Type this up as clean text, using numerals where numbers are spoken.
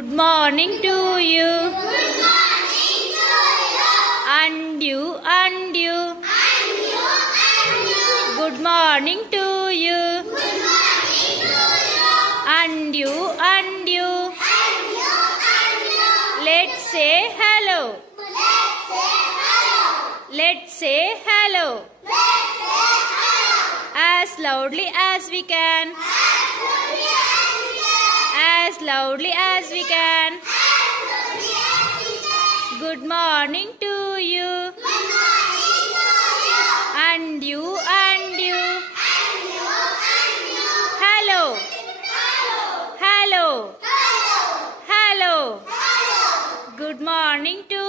Good morning to you. Good morning to you. And you, and you. And you, and you. Good morning to you. Good morning to you. And you, and you. And you, and you. Let's say hello. Let's say hello. Let's say hello. Let's say hello. As loudly as we can. As loudly as we can. Good morning to you. Good morning to you. And you, and you. And you, and you. Hello. Hello. Hello. Hello. Hello. Good morning to